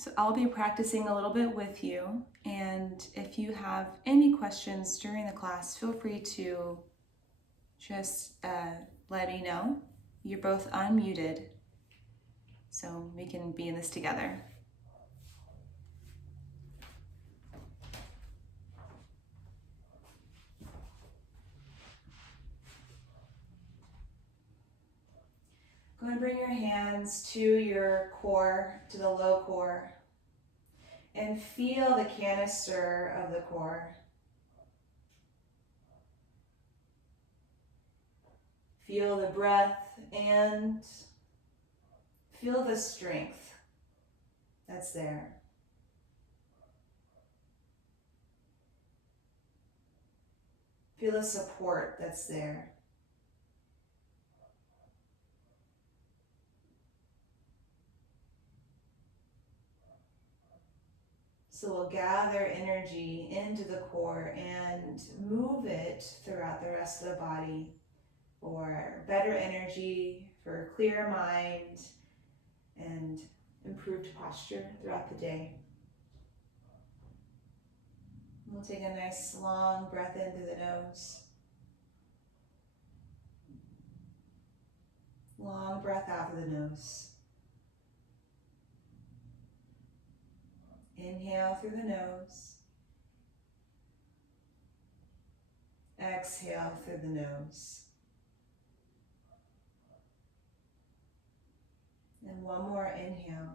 So I'll be practicing a little bit with you, and if you have any questions during the class, feel free to just let me know. You're both unmuted, so we can be in this together. Go and bring your hands to your core, to the low core, and feel the canister of the core. Feel the breath and feel the strength that's there. Feel the support that's there. So we'll gather energy into the core and move it throughout the rest of the body for better energy, for a clear mind, and improved posture throughout the day. We'll take a nice long breath in through the nose. Long breath out through the nose. Inhale through the nose. Exhale through the nose. And one more inhale.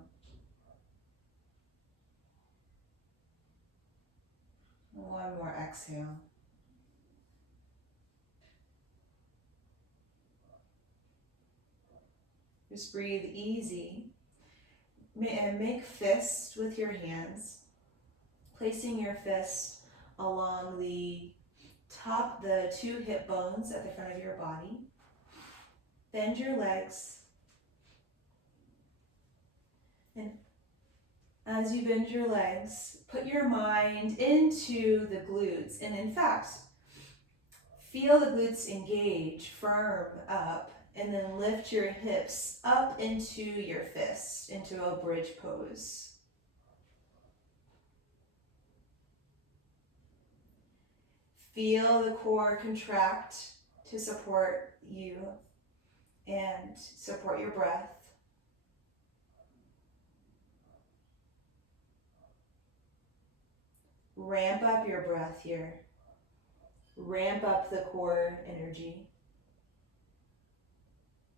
One more exhale. Just breathe easy. And make fists with your hands, placing your fist along the two hip bones at the front of your body. Bend your legs. And as you bend your legs, put your mind into the glutes. And in fact, feel the glutes engage, firm up, and then lift your hips up into your fist, into a bridge pose. Feel the core contract to support you and support your breath. Ramp up your breath here. Ramp up the core energy.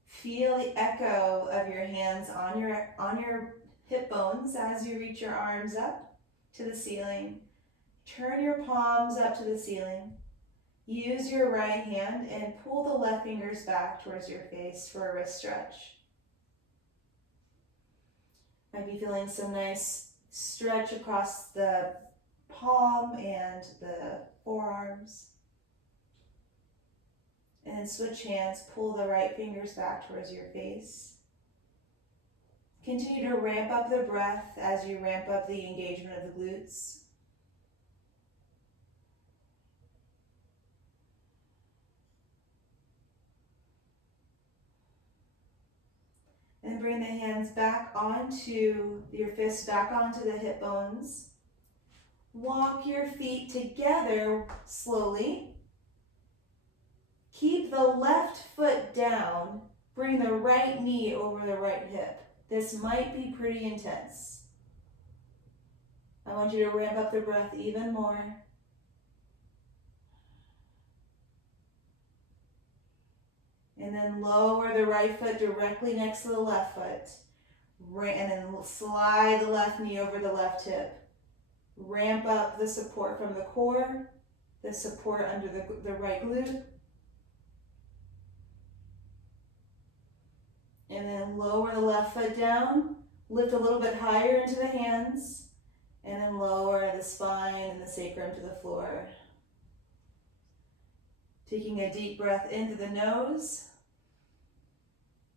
Feel the echo of your hands on your hip bones as you reach your arms up to the ceiling. Turn your palms up to the ceiling. Use your right hand and pull the left fingers back towards your face for a wrist stretch. Might be feeling some nice stretch across the palm and the forearms. And then switch hands, pull the right fingers back towards your face. Continue to ramp up the breath as you ramp up the engagement of the glutes. And bring the hands back onto your fists, back onto the hip bones. Walk your feet together slowly. Keep the left foot down. Bring the right knee over the right hip. This might be pretty intense. I want you to ramp up the breath even more. And then lower the right foot directly next to the left foot. And then slide the left knee over the left hip. Ramp up the support from the core, the support under the right glute. And then lower the left foot down. Lift a little bit higher into the hands. And then lower the spine and the sacrum to the floor. Taking a deep breath into the nose.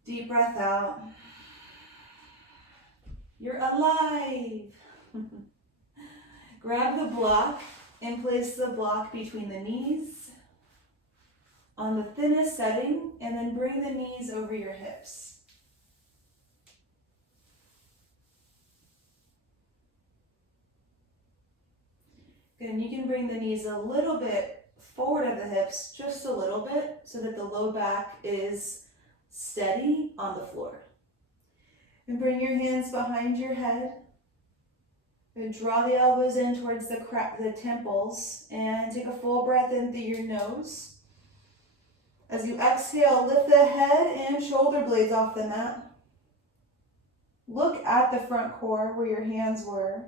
Deep breath out. You're alive. Grab the block and place the block between the knees on the thinnest setting, and then bring the knees over your hips. Good, and you can bring the knees a little bit forward of the hips, just a little bit, so that the low back is steady on the floor. And bring your hands behind your head. And draw the elbows in towards the temples, and take a full breath in through your nose. As you exhale, lift the head and shoulder blades off the mat. Look at the front core where your hands were.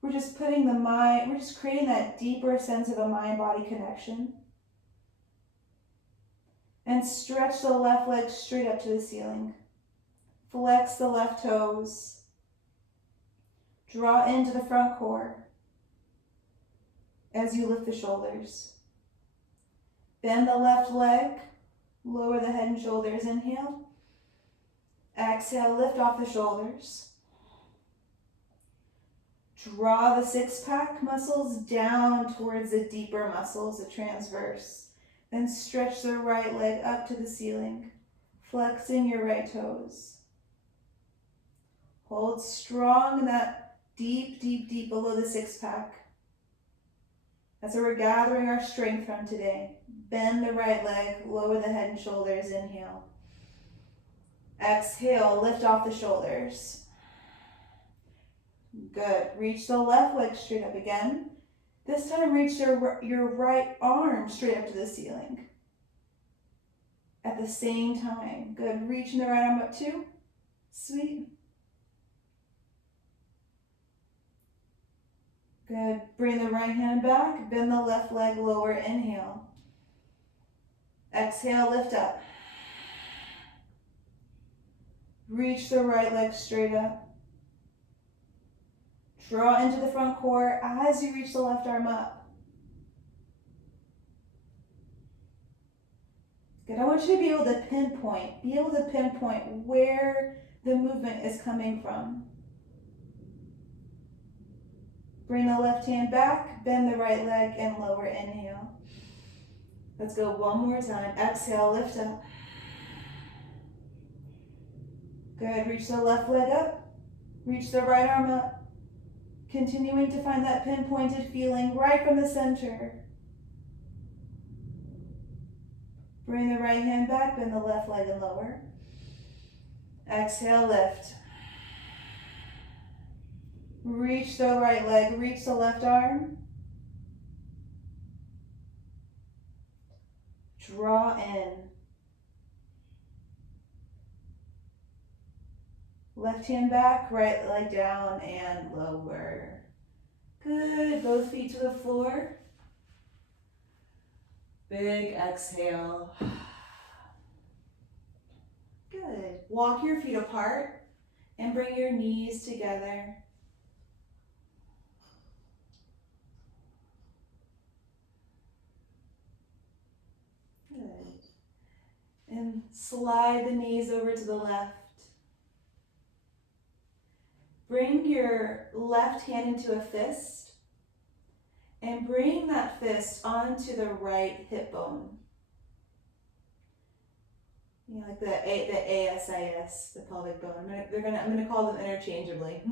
We're just creating that deeper sense of a mind-body connection. And stretch the left leg straight up to the ceiling. Flex the left toes. Draw into the front core as you lift the shoulders. Bend the left leg, lower the head and shoulders, inhale. Exhale, lift off the shoulders. Draw the six-pack muscles down towards the deeper muscles, the transverse. Then stretch the right leg up to the ceiling, flexing your right toes. Hold strong in that deep, deep, deep below the six-pack. That's where we're gathering our strength from today. Bend the right leg, lower the head and shoulders, inhale. Exhale, lift off the shoulders. Good. Reach the left leg straight up again. This time reach your right arm straight up to the ceiling. At the same time. Good. Reaching the right arm up too. Sweet. Good. Bring the right hand back. Bend the left leg lower. Inhale. Exhale, lift up. Reach the right leg straight up. Draw into the front core as you reach the left arm up. Good. I want you to be able to pinpoint where the movement is coming from. Bring the left hand back, bend the right leg, and lower. Inhale. Let's go one more time. Exhale, lift up. Good. Reach the left leg up. Reach the right arm up. Continuing to find that pinpointed feeling right from the center. Bring the right hand back, bend the left leg and lower. Exhale, lift. Reach the right leg, reach the left arm. Draw in. Left hand back, right leg down and lower. Good, both feet to the floor. Big exhale. Good. Walk your feet apart and bring your knees together. Good. And slide the knees over to the left. Bring your left hand into a fist and bring that fist onto the right hip bone. You know, like the ASIS, the pelvic bone. I'm gonna call them interchangeably.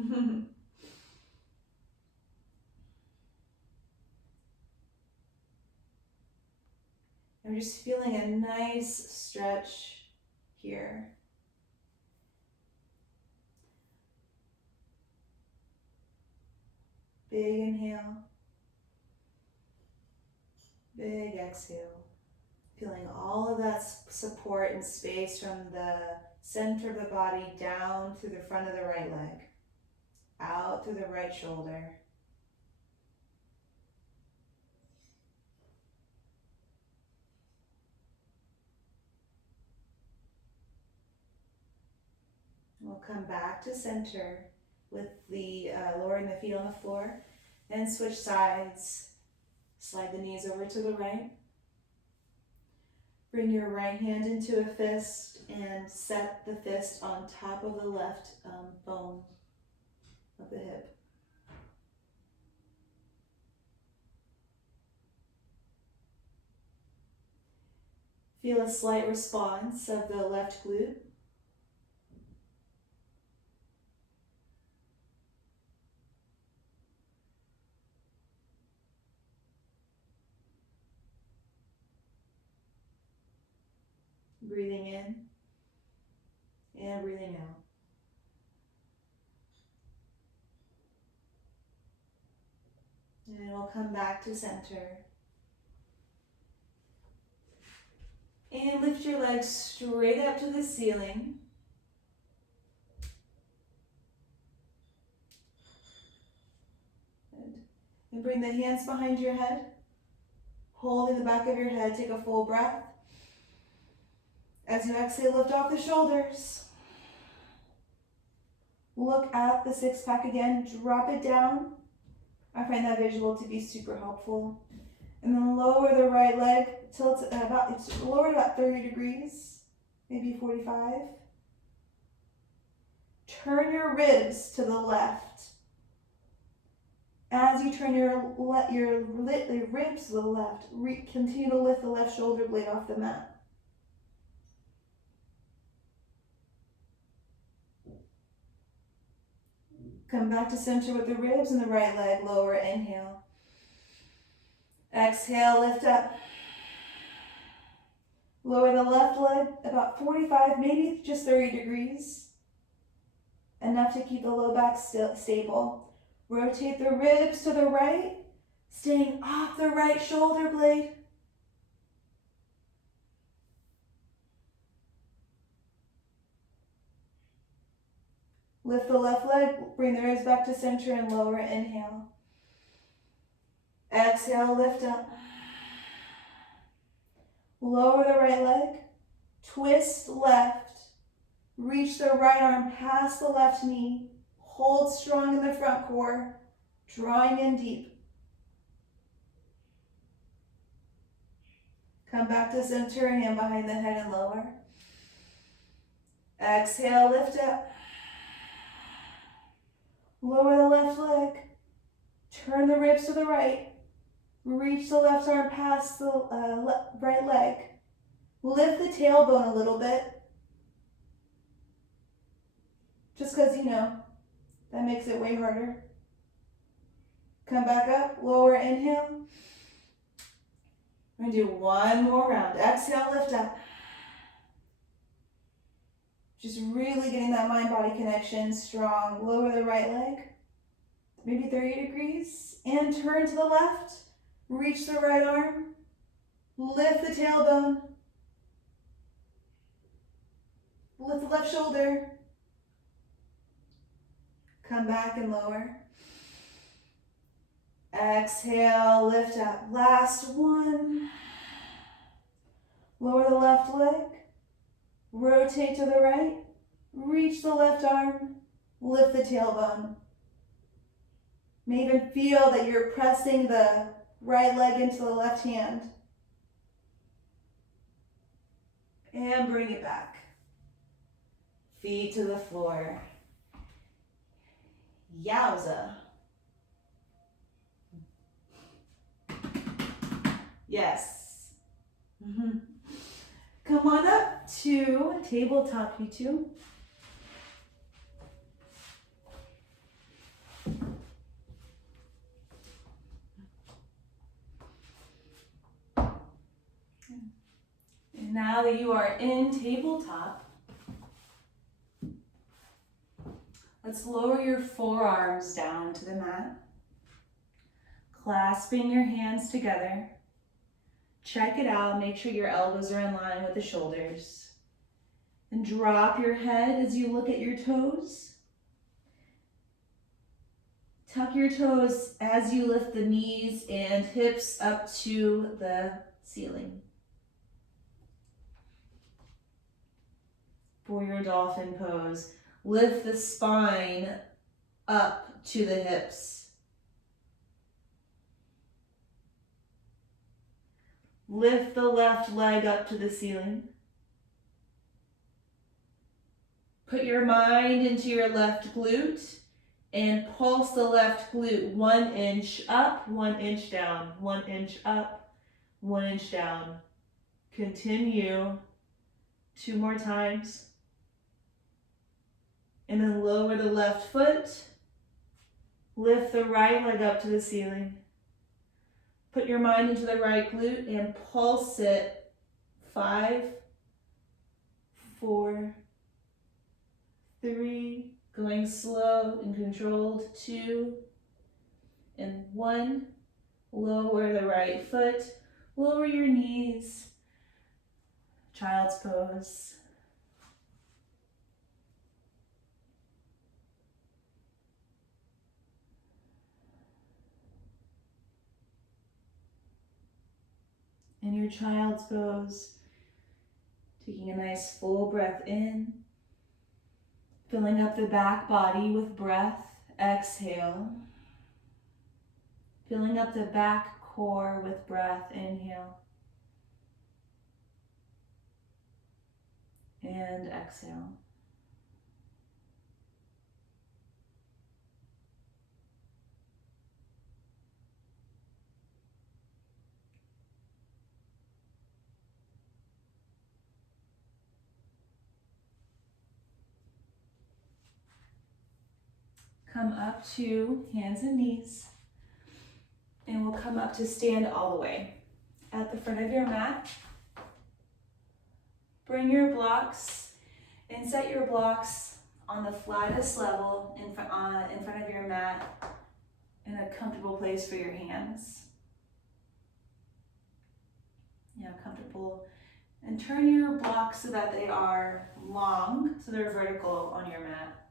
I'm just feeling a nice stretch here. Big inhale. Big exhale. Feeling all of that support and space from the center of the body down through the front of the right leg, out through the right shoulder. We'll come back to center with the lowering the feet on the floor, then switch sides. Slide the knees over to the right. Bring your right hand into a fist and set the fist on top of the left bone of the hip. Feel a slight response of the left glute. Breathing in and breathing out. And we'll come back to center. And lift your legs straight up to the ceiling. And bring the hands behind your head. Holding the back of your head, take a full breath. As you exhale, lift off the shoulders. Look at the six pack again, drop it down. I find that visual to be super helpful. And then lower the right leg till it's lowered about 30 degrees, maybe 45. Turn your ribs to the left. As you turn your ribs to the left, continue to lift the left shoulder blade off the mat. Come back to center with the ribs and the right leg lower. Inhale. Exhale, lift up. Lower the left leg about 45, maybe just 30 degrees. Enough to keep the low back stable. Rotate the ribs to the right, staying off the right shoulder blade. Lift the left leg, bring the ribs back to center and lower. Inhale. Exhale, lift up. Lower the right leg, twist left, reach the right arm past the left knee, hold strong in the front core, drawing in deep. Come back to center, hand behind the head and lower. Exhale, lift up. Lower the left leg, turn the ribs to the right, reach the left arm past the right leg. Lift the tailbone a little bit, just because that makes it way harder. Come back up, lower, inhale. We're going to do one more round. Exhale, lift up. Just really getting that mind-body connection strong. Lower the right leg, maybe 30 degrees, and turn to the left. Reach the right arm, lift the tailbone, lift the left shoulder, come back and lower. Exhale, lift up. Last one. Lower the left leg, rotate to the right, reach the left arm, lift the tailbone. May even feel that you're pressing the right leg into the left hand. And bring it back. Feet to the floor. Yowza. Yes. Come on up to tabletop, you two. And now that you are in tabletop, let's lower your forearms down to the mat, clasping your hands together. Check it out, make sure your elbows are in line with the shoulders. And drop your head as you look at your toes. Tuck your toes as you lift the knees and hips up to the ceiling. For your dolphin pose, lift the spine up to the hips. Lift the left leg up to the ceiling. Put your mind into your left glute and pulse the left glute 1 inch up, 1 inch down, 1 inch up, 1 inch down. Continue 2 more times. And then lower the left foot. Lift the right leg up to the ceiling. Put your mind into the right glute and pulse it 5, 4, 3, going slow and controlled, 2, and 1. Lower the right foot, lower your knees, child's pose. In your child's pose, taking a nice full breath in, filling up the back body with breath, exhale. Filling up the back core with breath, inhale. And exhale. Come up to hands and knees. And we'll come up to stand all the way. At the front of your mat, bring your blocks and set your blocks on the flattest level in front of your mat in a comfortable place for your hands. Yeah, comfortable. And turn your blocks so that they are long, so they're vertical on your mat.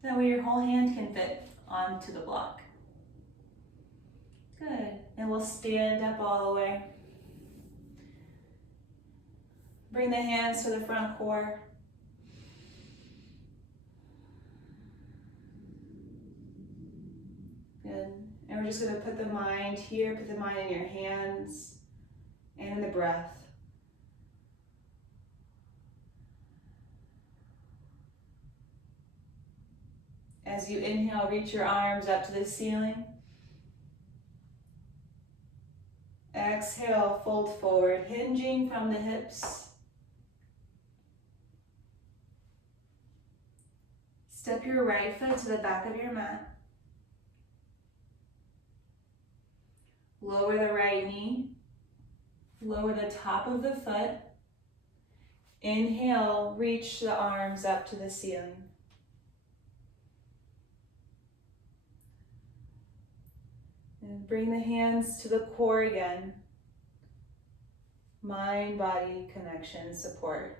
That way your whole hand can fit onto the block. Good. And we'll stand up all the way. Bring the hands to the front core. Good. And we're just going to put the mind here, put the mind in your hands and in the breath. As you inhale, reach your arms up to the ceiling. Exhale, fold forward, hinging from the hips. Step your right foot to the back of your mat. Lower the right knee. Lower the top of the foot. Inhale, reach the arms up to the ceiling. And bring the hands to the core again. Mind-body connection, support.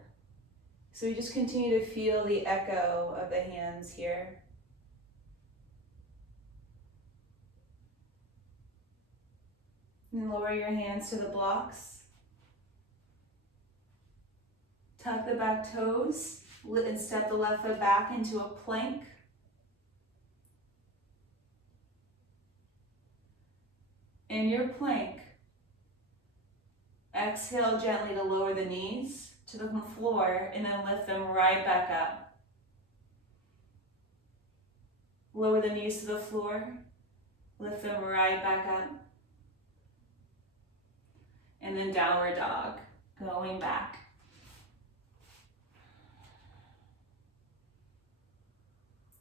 So we just continue to feel the echo of the hands here. And lower your hands to the blocks. Tuck the back toes and step the left foot back into a plank. In your plank, exhale gently to lower the knees to the floor and then lift them right back up. Lower the knees to the floor, lift them right back up. And then downward dog, going back.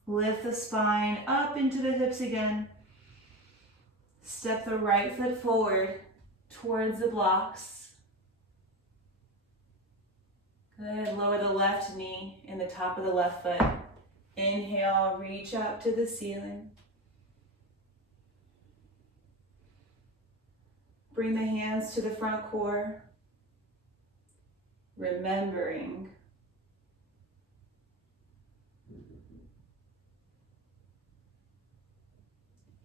Lift the spine up into the hips again. Step the right foot forward towards the blocks. Good. Lower the left knee in the top of the left foot. Inhale, reach up to the ceiling. Bring the hands to the front core. Remembering.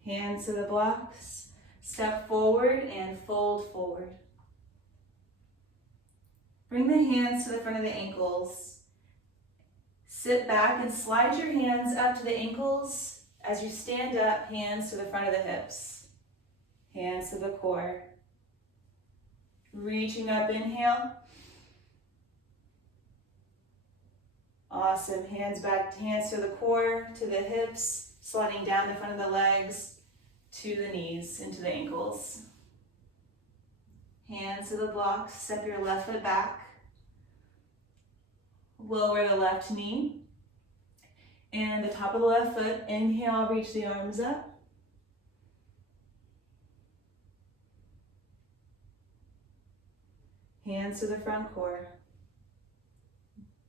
Hands to the blocks. Step forward and fold forward. Bring the hands to the front of the ankles. Sit back and slide your hands up to the ankles. As you stand up, hands to the front of the hips. Hands to the core. Reaching up, inhale. Awesome. Hands back, hands to the core, to the hips, sliding down the front of the legs, to the knees, into the ankles. Hands to the blocks, step your left foot back. Lower the left knee. And the top of the left foot, inhale, reach the arms up. Hands to the front core.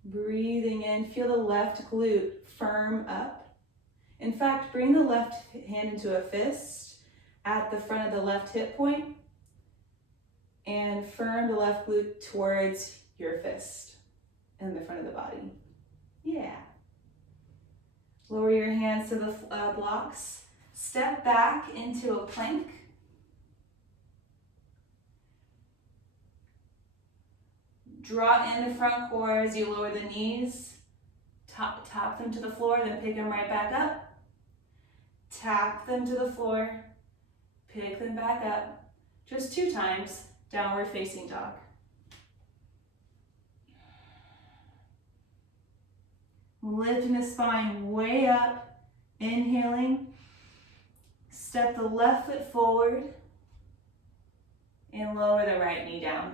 Breathing in, feel the left glute firm up. In fact, bring the left hand into a fist at the front of the left hip point and firm the left glute towards your fist in the front of the body. Yeah. Lower your hands to the blocks. Step back into a plank. Draw in the front core as you lower the knees. Tap them to the floor, then pick them right back up. Tap them to the floor, pick them back up. Just 2 times, downward facing dog. Lifting the spine way up, inhaling. Step the left foot forward and lower the right knee down.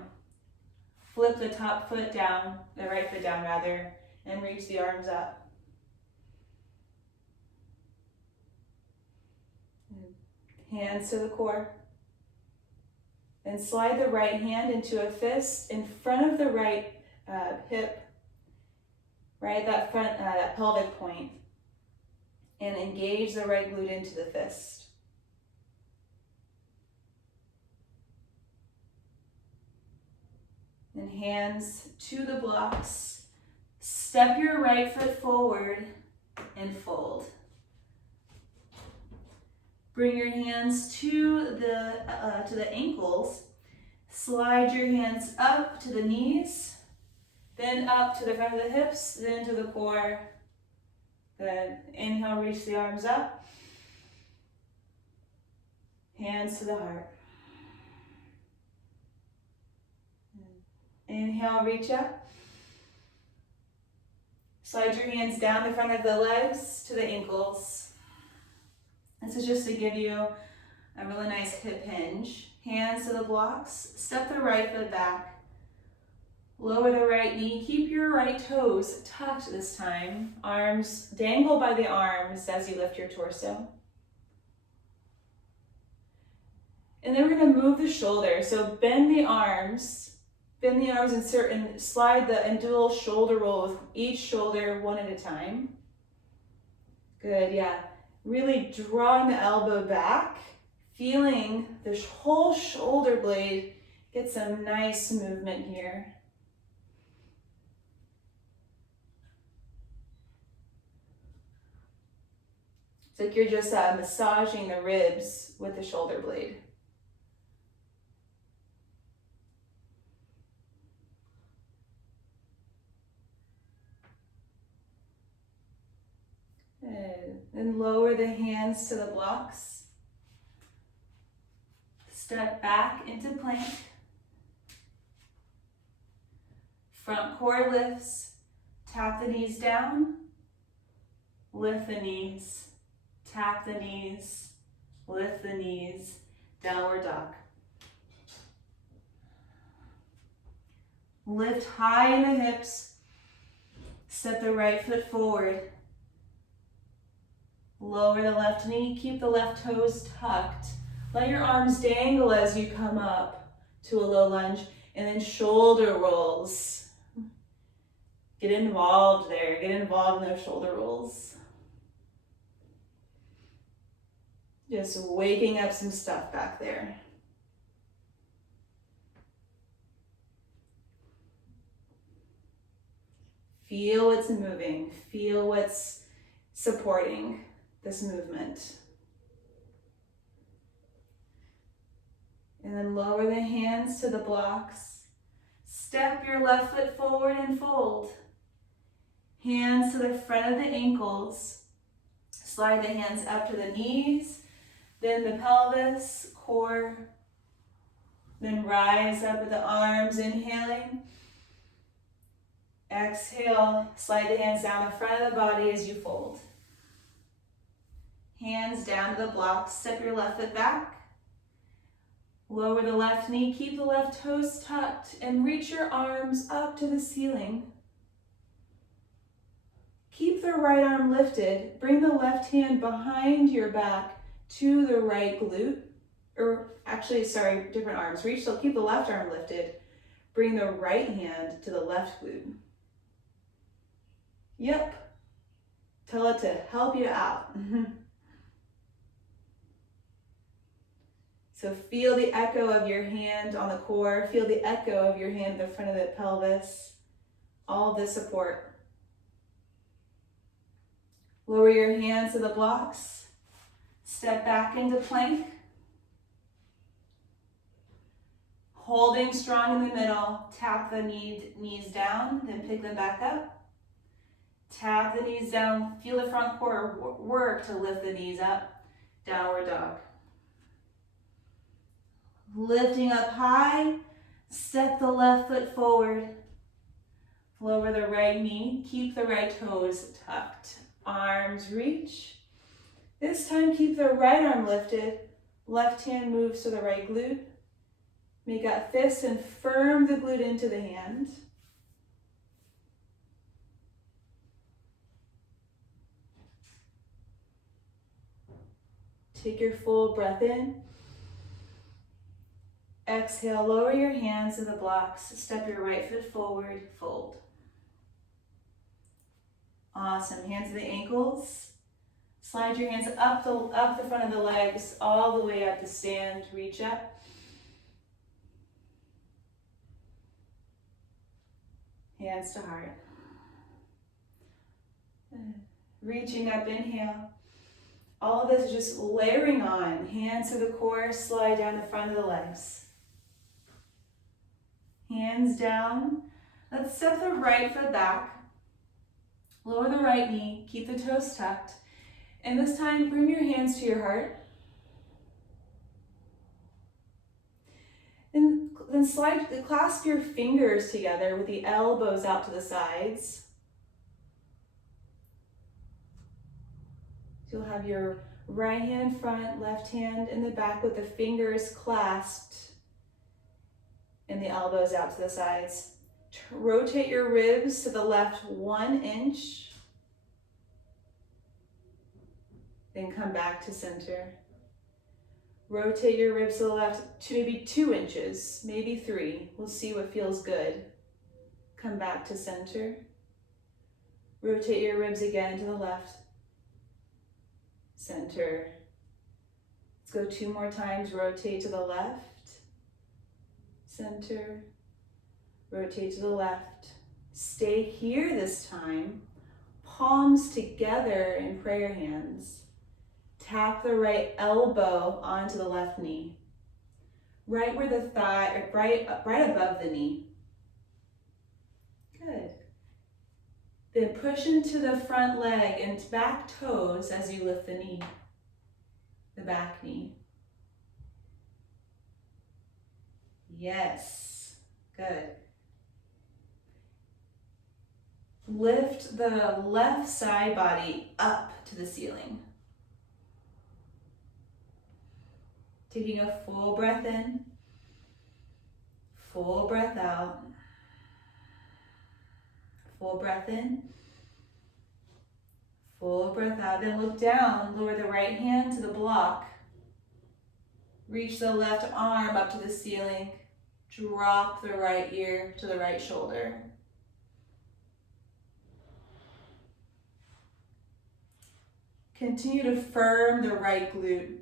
Flip the top foot down, the right foot down rather, and reach the arms up. Hands to the core. And slide the right hand into a fist in front of the right hip, right at that front, that pelvic point, and engage the right glute into the fist. And hands to the blocks. Step your right foot forward and fold. Bring your hands to the ankles. Slide your hands up to the knees, then up to the front of the hips, then to the core. Then inhale, reach the arms up. Hands to the heart. Inhale, reach up. Slide your hands down the front of the legs to the ankles. This is just to give you a really nice hip hinge. Hands to the blocks. Step the right foot back. Lower the right knee. Keep your right toes tucked this time. Arms dangle by the arms as you lift your torso. And then we're going to move the shoulders. So bend the arms. Bend the arms, insert and slide and do a little shoulder roll with each shoulder one at a time. Good, yeah. Really drawing the elbow back, feeling the whole shoulder blade get some nice movement here. It's like you're just massaging the ribs with the shoulder blade. Then lower the hands to the blocks. Step back into plank. Front core lifts. Tap the knees down. Lift the knees. Tap the knees. Lift the knees. Downward dog. Lift high in the hips. Step the right foot forward. Lower the left knee, keep the left toes tucked. Let your arms dangle as you come up to a low lunge, and then shoulder rolls. Get involved there, get involved in those shoulder rolls. Just waking up some stuff back there. Feel what's moving, feel what's supporting this movement. And then lower the hands to the blocks. Step your left foot forward and fold. Hands to the front of the ankles. Slide the hands up to the knees, then the pelvis, core. Then rise up with the arms, inhaling. Exhale, slide the hands down the front of the body as you fold. Hands down to the blocks, step your left foot back. Lower the left knee, keep the left toes tucked, and reach your arms up to the ceiling. Keep the right arm lifted. Bring the left hand behind your back to the right glute. Different arms. Keep the left arm lifted. bring the right hand to the left glute. Yep. Tell it to help you out. So feel the echo of your hand on the core. Feel the echo of your hand at the front of the pelvis. All this support. Lower your hands to the blocks. Step back into plank. Holding strong in the middle. Tap the knees down, then pick them back up. Tap the knees down. Feel the front core work to lift the knees up. Downward dog. Lifting up high. Step the left foot forward. Lower the right knee. Keep the right toes tucked. Arms reach. This time keep the right arm lifted. Left hand moves to the right glute. Make a fist and firm the glute into the hand. Take your full breath in. Exhale, lower your hands to the blocks. Step your right foot forward, fold. Awesome. Hands to the ankles. Slide your hands up the front of the legs, all the way up to stand. Reach up. Hands to heart. Reaching up, inhale. All of this is just layering on. Hands to the core, slide down the front of the legs. Hands down. Let's step the right foot back. Lower the right knee, keep the toes tucked. And this time, bring your hands to your heart. And then clasp your fingers together with the elbows out to the sides. You'll have your right hand in front, left hand in the back with the fingers clasped and the elbows out to the sides. Rotate your ribs to the left 1 inch. Then come back to center. Rotate your ribs to the left to maybe 2 inches, maybe 3. We'll see what feels good. Come back to center. Rotate your ribs again to the left. Center. Let's go 2 more times. Rotate to the left. Center. Rotate to the left. Stay here this time. Palms together in prayer hands. Tap the right elbow onto the left knee. Right where the thigh, right above the knee. Good. Then push into the front leg and back toes as you lift the knee. The back knee. Yes. Good. Lift the left side body up to the ceiling. Taking a full breath in, full breath out. Full breath in, full breath out. Then look down, lower the right hand to the block. Reach the left arm up to the ceiling. Drop the right ear to the right shoulder. Continue to firm the right glute.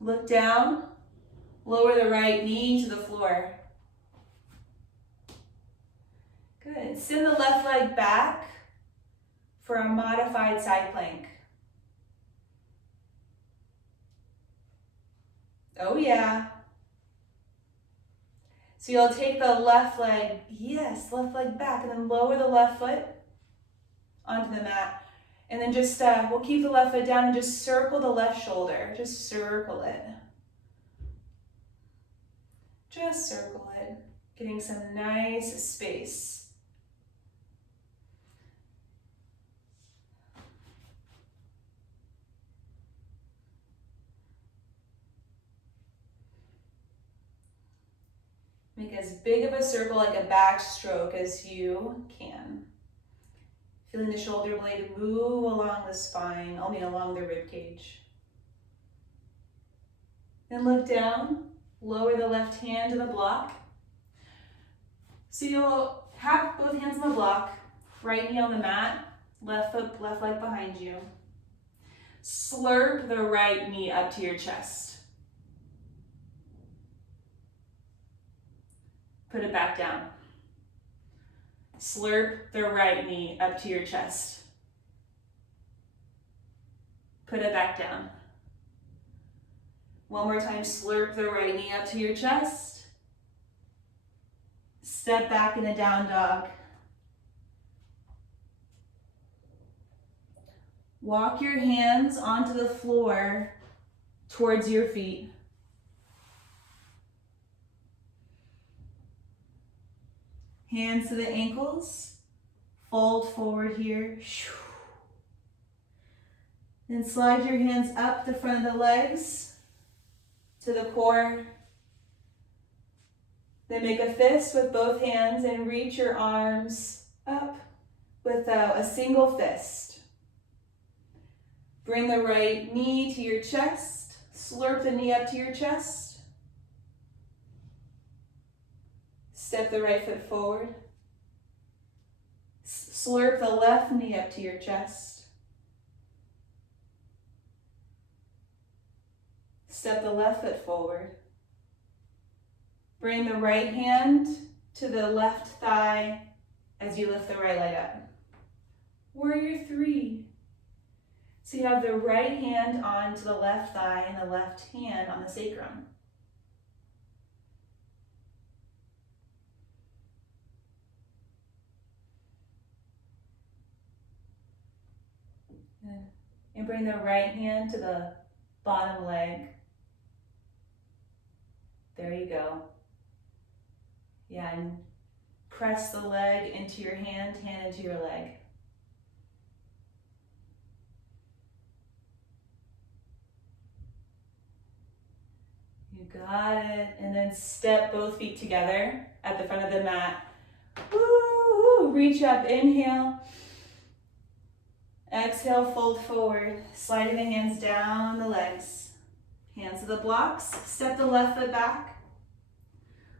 Look down, lower the right knee to the floor. Good. Send the left leg back for a modified side plank. Oh yeah. So you'll take the left leg, yes, left leg back, and then lower the left foot onto the mat. And then just, we'll keep the left foot down and just circle the left shoulder. Just circle it. Just circle it. Getting some nice space. Make as big of a circle like a backstroke as you can. Feeling the shoulder blade move along the spine, along the rib cage. Then look down, lower the left hand to the block. So you'll have both hands on the block, right knee on the mat, left foot, left leg behind you. Slurp the right knee up to your chest. Put it back down. Slurp the right knee up to your chest. Put it back down. One more time, slurp the right knee up to your chest. Step back in a down dog. Walk your hands onto the floor towards your feet. Hands to the ankles. Fold forward here. Then slide your hands up the front of the legs to the core. Then make a fist with both hands and reach your arms up with a single fist. Bring the right knee to your chest. Slurp the knee up to your chest. Step the right foot forward. Slurp the left knee up to your chest. Step the left foot forward. Bring the right hand to the left thigh as you lift the right leg up. Warrior 3. So you have the right hand onto the left thigh and the left hand on the sacrum. And bring the right hand to the bottom leg. There you go. Yeah, and press the leg into your hand, hand into your leg. You got it. And then step both feet together at the front of the mat. Woo! Reach up, inhale. Exhale, fold forward, sliding the hands down the legs. Hands to the blocks, step the left foot back.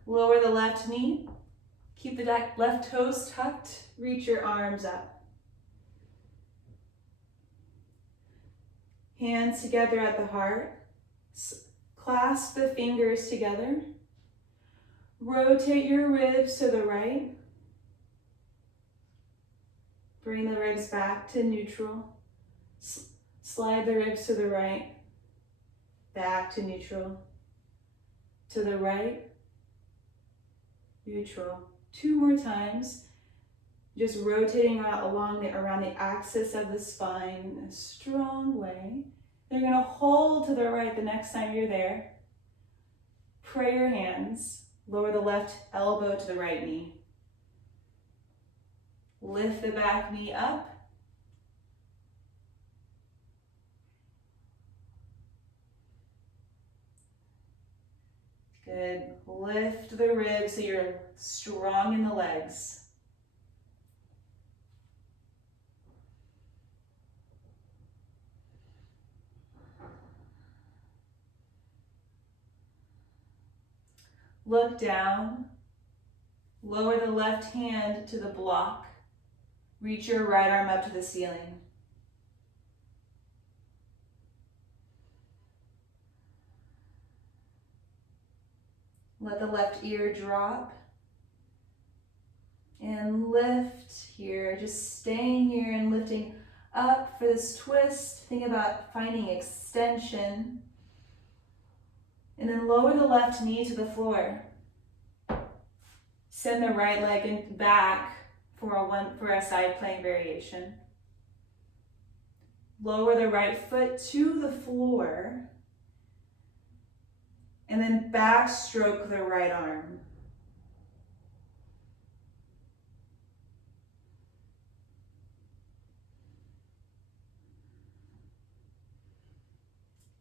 Lower the left knee. Keep the left toes tucked, reach your arms up. Hands together at the heart. Clasp the fingers together. Rotate your ribs to the right. Bring the ribs back to neutral. Slide the ribs to the right. Back to neutral. To the right. Neutral. 2 more times. Just rotating around the axis of the spine in a strong way. You're going to hold to the right the next time you're there. Pray your hands. Lower the left elbow to the right knee. Lift the back knee up. Good. Lift the ribs so you're strong in the legs. Look down. Lower the left hand to the block. Reach your right arm up to the ceiling. Let the left ear drop. And lift here, just staying here and lifting up for this twist. Think about finding extension. And then lower the left knee to the floor. Send the right leg back for a side plank variation. Lower the right foot to the floor. And then backstroke the right arm.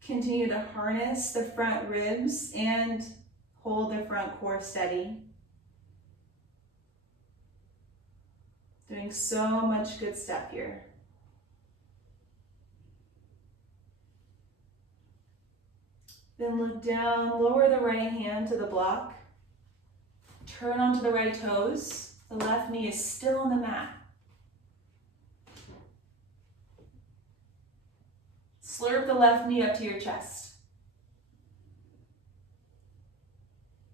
Continue to harness the front ribs and hold the front core steady. Doing so much good stuff here. Then look down, lower the right hand to the block. Turn onto the right toes. The left knee is still on the mat. Slurp the left knee up to your chest.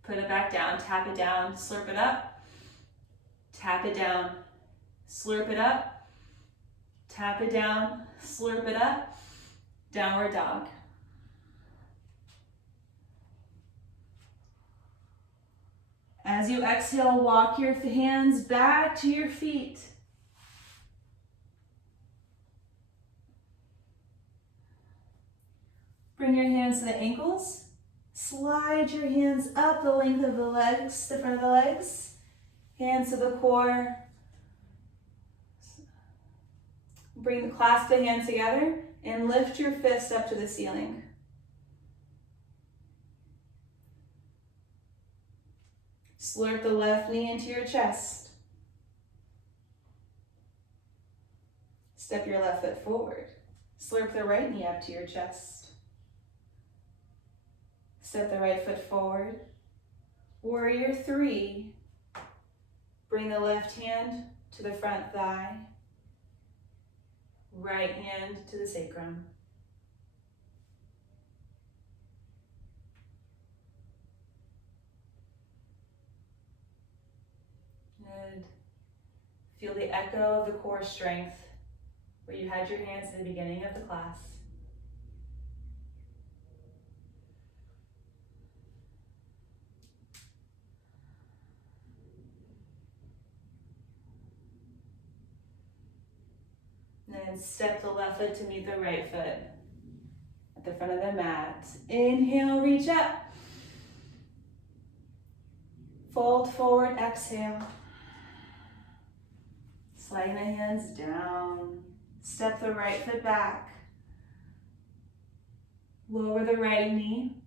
Put it back down, tap it down, slurp it up. Tap it down, slurp it up. Tap it down, slurp it up. Downward dog. As you exhale, walk your hands back to your feet. Bring your hands to the ankles. Slide your hands up the length of the legs, the front of the legs. Hands to the core. Clasp the hands together and lift your fist up to the ceiling. Slurp the left knee into your chest. Step your left foot forward. Slurp the right knee up to your chest. Step the right foot forward. Warrior 3. Bring the left hand to the front thigh. Right hand to the sacrum. Good. Feel the echo of the core strength where you had your hands at the beginning of the class. Then step the left foot to meet the right foot at the front of the mat. Inhale, reach up. Fold forward, exhale. Sliding the hands down. Step the right foot back. Lower the right knee.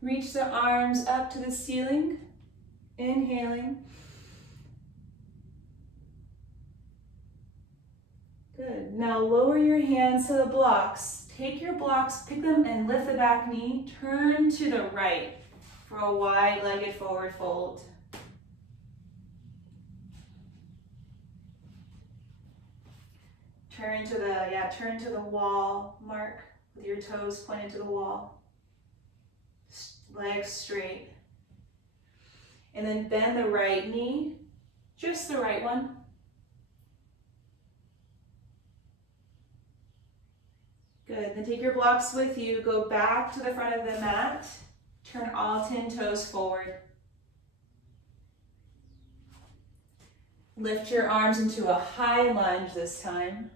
Reach the arms up to the ceiling. Inhaling. Good. Now lower your hands to the blocks. Take your blocks, pick them and lift the back knee. Turn to the right for a wide-legged forward fold. Turn to the wall. Mark with your toes pointed to the wall. Legs straight. And then bend the right knee, just the right one. Good, then take your blocks with you, go back to the front of the mat, turn all 10 toes forward. Lift your arms into a high lunge this time.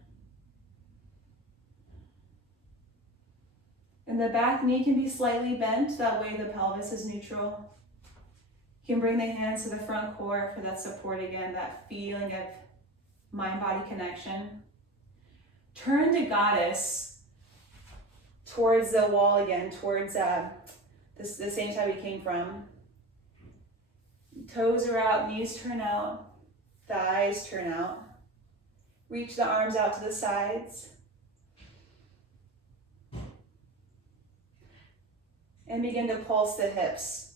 And the back knee can be slightly bent, that way the pelvis is neutral. You can bring the hands to the front core for that support again, that feeling of mind-body connection. Turn to goddess towards the wall again, towards the same side we came from. Toes are out, knees turn out, thighs turn out. Reach the arms out to the sides. And begin to pulse the hips.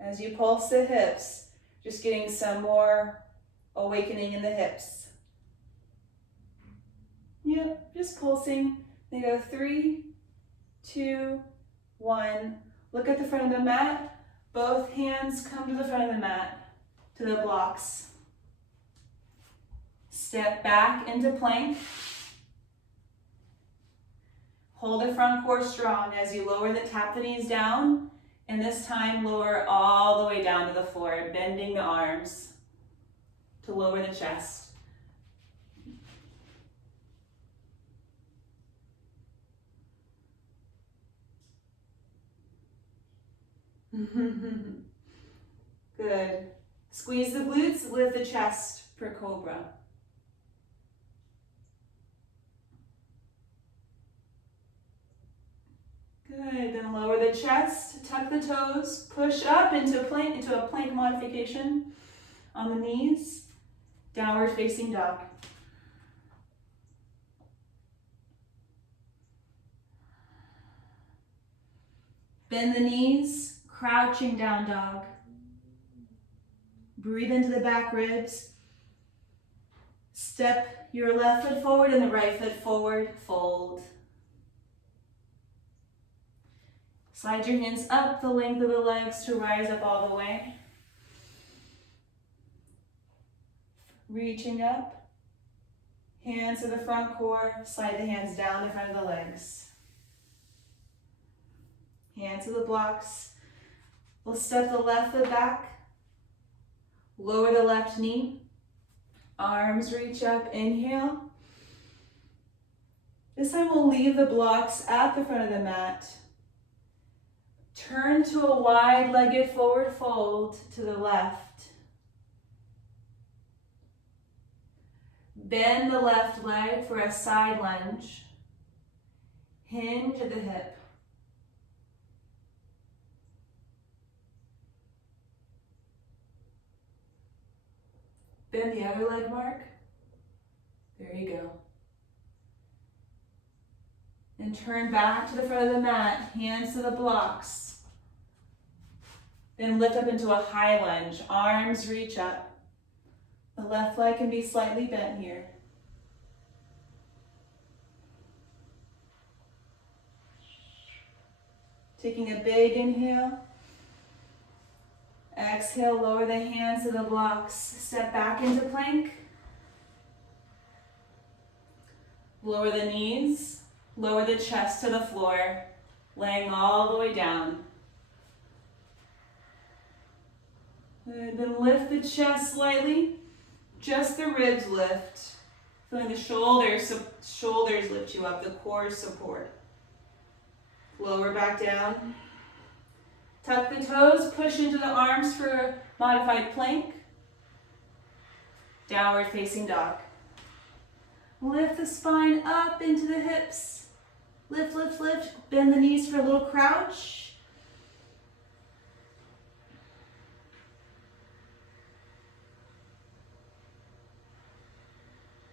As you pulse the hips, just getting some more awakening in the hips. Yep, just pulsing. Then go 3, 2, 1. Look at the front of the mat. Both hands come to the front of the mat, to the blocks. Step back into plank. Hold the front core strong as you tap the knees down, and this time lower all the way down to the floor, bending the arms to lower the chest. Good. Squeeze the glutes, lift the chest for cobra. Good, then lower the chest, tuck the toes, push up into a plank modification on the knees, downward facing dog. Bend the knees, crouching down dog. Breathe into the back ribs. Step your left foot forward and the right foot forward, fold. Slide your hands up the length of the legs to rise up all the way. Reaching up, hands to the front core, slide the hands down in front of the legs. Hands to the blocks. We'll step the left foot back, lower the left knee, arms reach up, inhale. This time we'll leave the blocks at the front of the mat. Turn to a wide-legged forward fold to the left. Bend the left leg for a side lunge. Hinge at the hip. Bend the other leg, Mark. There you go. And turn back to the front of the mat, hands to the blocks. Then lift up into a high lunge, arms reach up. The left leg can be slightly bent here. Taking a big inhale. Exhale, lower the hands to the blocks. Step back into plank. Lower the knees. Lower the chest to the floor, laying all the way down. And then lift the chest slightly. Just the ribs lift. Feeling the shoulders lift you up, the core support. Lower back down. Tuck the toes, push into the arms for a modified plank. Downward facing dog. Lift the spine up into the hips. Lift, lift, lift. Bend the knees for a little crouch.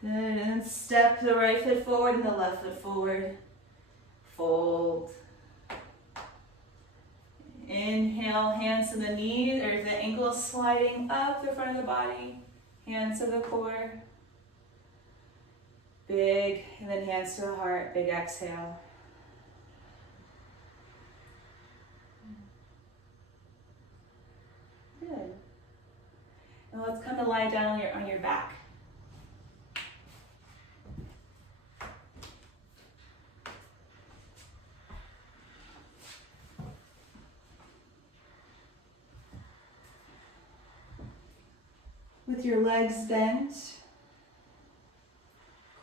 Good, and step the right foot forward and the left foot forward. Fold. Inhale, hands to the knees, or the ankles sliding up the front of the body. Hands to the core. Big, and then hands to the heart. Big exhale. Good. Now let's come to lie down on your back. With your legs bent,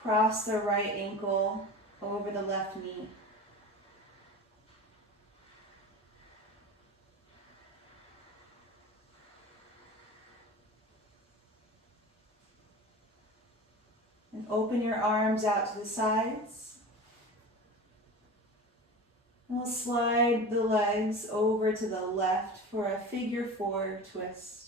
cross the right ankle over the left knee. And open your arms out to the sides. And we'll slide the legs over to the left for a figure four twist.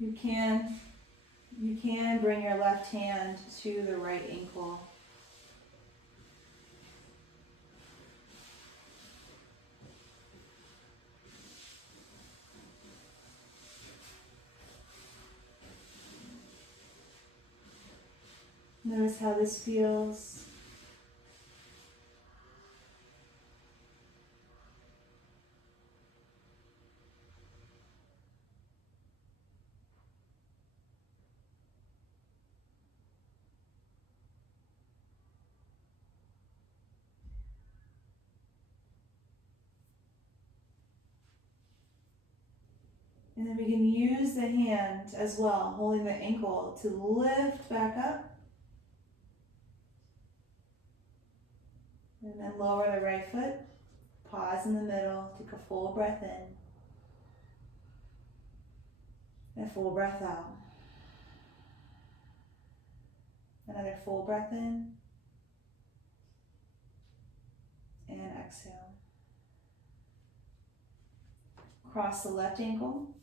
You can bring your left hand to the right ankle. Notice how this feels. And then we can use the hand as well, holding the ankle to lift back up. And then lower the right foot. Pause in the middle. Take a full breath in. And a full breath out. Another full breath in. And exhale. Cross the left ankle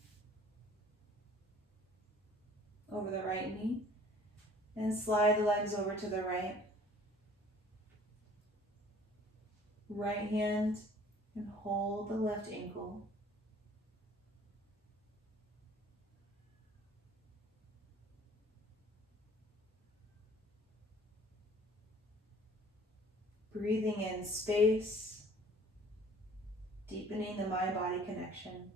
over the right knee and slide the legs over to the right. Right hand and hold the left ankle. Breathing in space, deepening the mind-body connection.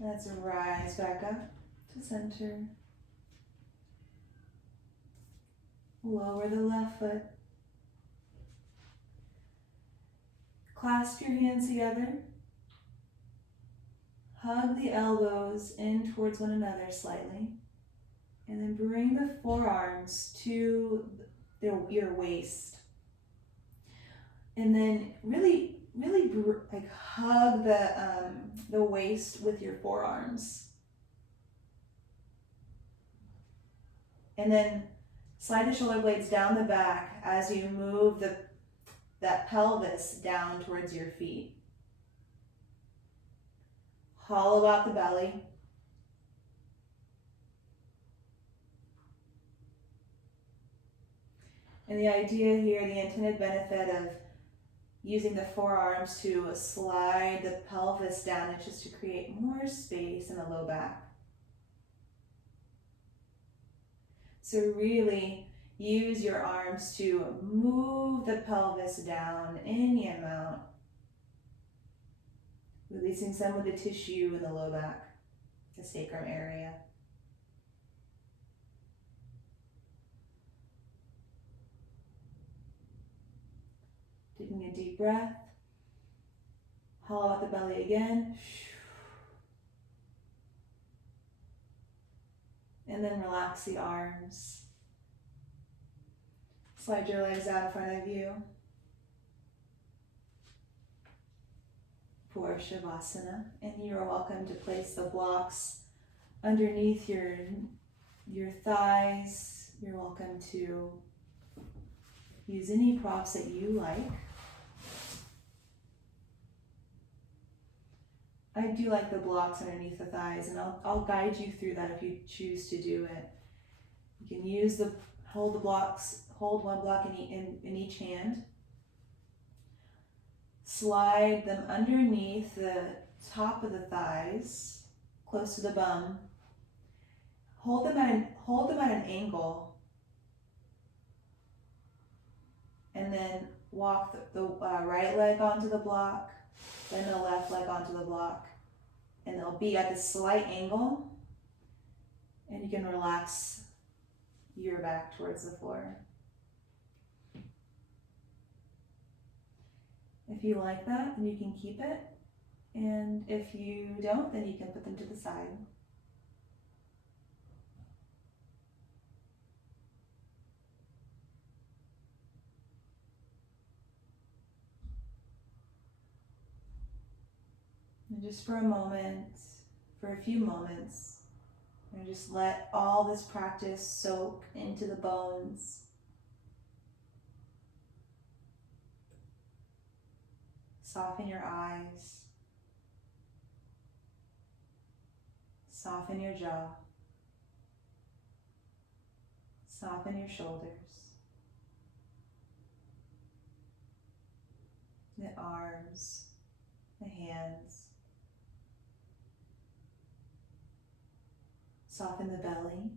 Let's rise back up to center. Lower the left foot. Clasp your hands together. Hug the elbows in towards one another slightly. And then bring the forearms to your waist. And then really like hug the waist with your forearms. And then slide the shoulder blades down the back as you move that pelvis down towards your feet. Hollow out the belly. And the idea here, the intended benefit of using the forearms to slide the pelvis down is just to create more space in the low back. So really use your arms to move the pelvis down any amount, releasing some of the tissue in the low back, the sacrum area. Taking a deep breath. Hollow out the belly again. And then relax the arms. Slide your legs out in front of you for Shavasana. And you're welcome to place the blocks underneath your thighs. You're welcome to use any props that you like. I do like the blocks underneath the thighs, and I'll guide you through that if you choose to do it. You can use hold one block in each hand. Slide them underneath the top of the thighs, close to the bum. Hold them at an angle, and then walk the right leg onto the block, then the left leg onto the block. And they'll be at a slight angle, and you can relax your back towards the floor. If you like that, then you can keep it, and if you don't, then you can put them to the side. And just for a few moments, and just let all this practice soak into the bones. Soften your eyes. Soften your jaw. Soften your shoulders. The arms, the hands. Soften the belly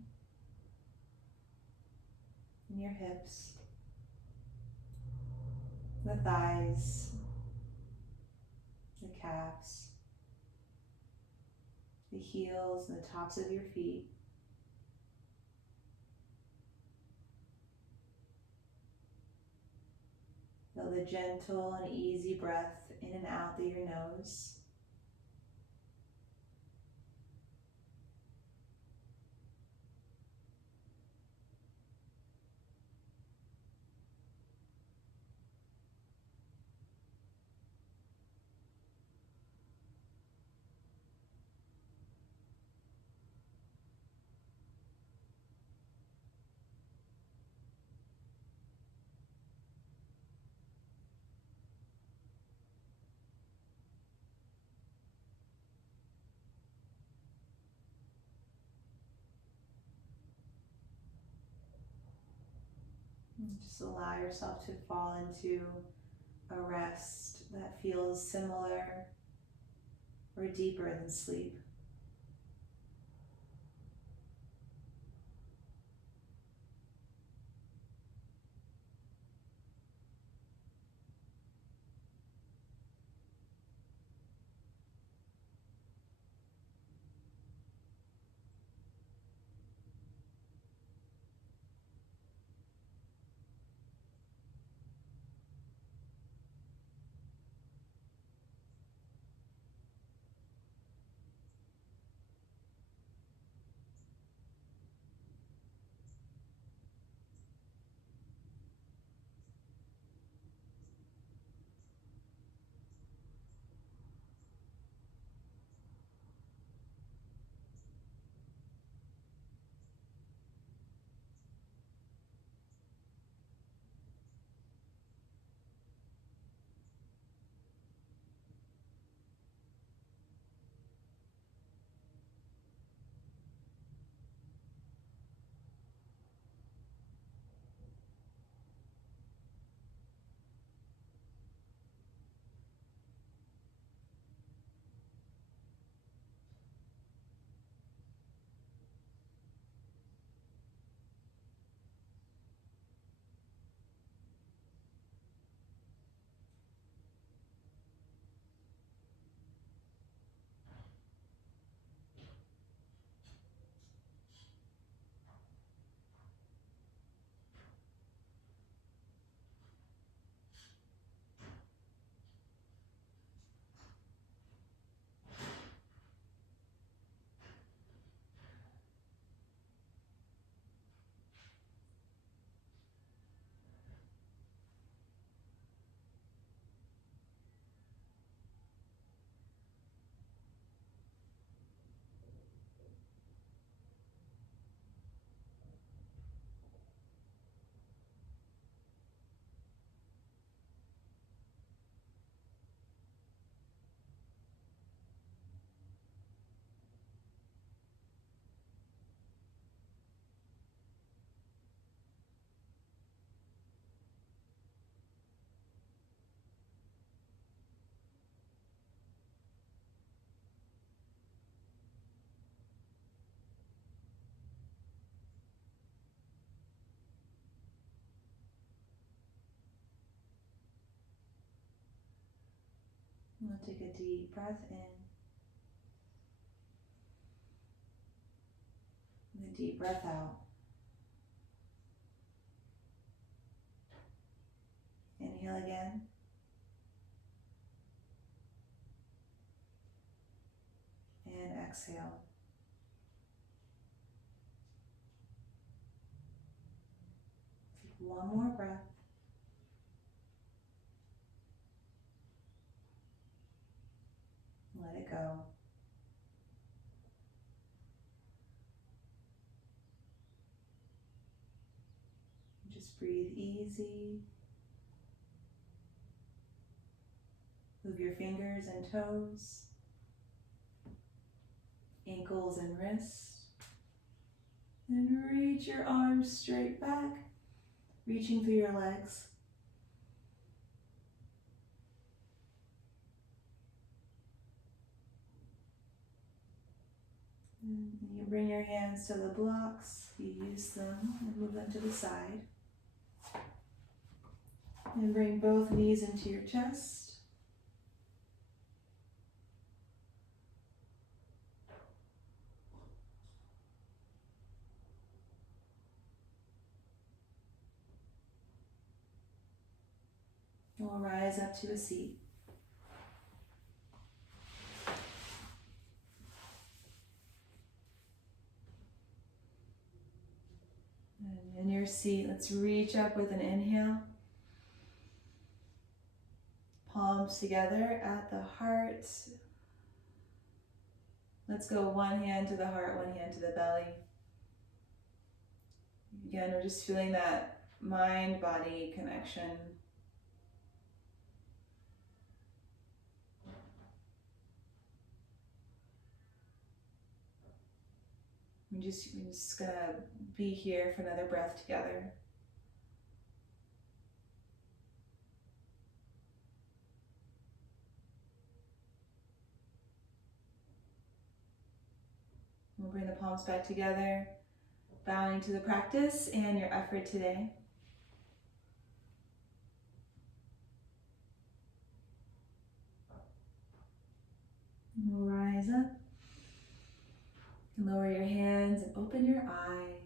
and your hips, the thighs, calves, the heels and the tops of your feet. Feel the gentle and easy breath in and out through your nose. And just allow yourself to fall into a rest that feels similar or deeper than sleep. We'll take a deep breath in and a deep breath out. Inhale again. And exhale. Take one more breath. Let it go. Just breathe easy. Move your fingers and toes, ankles and wrists. And reach your arms straight back, reaching through your legs. And you bring your hands to the blocks, you use them and move them to the side. And bring both knees into your chest. We'll rise up to a seat. And in your seat, let's reach up with an inhale. Palms together at the heart. Let's go one hand to the heart, one hand to the belly. Again, we're just feeling that mind-body connection. We're just gonna be here for another breath together. We'll bring the palms back together, bowing to the practice and your effort today. We'll rise up and lower your hands and open your eyes.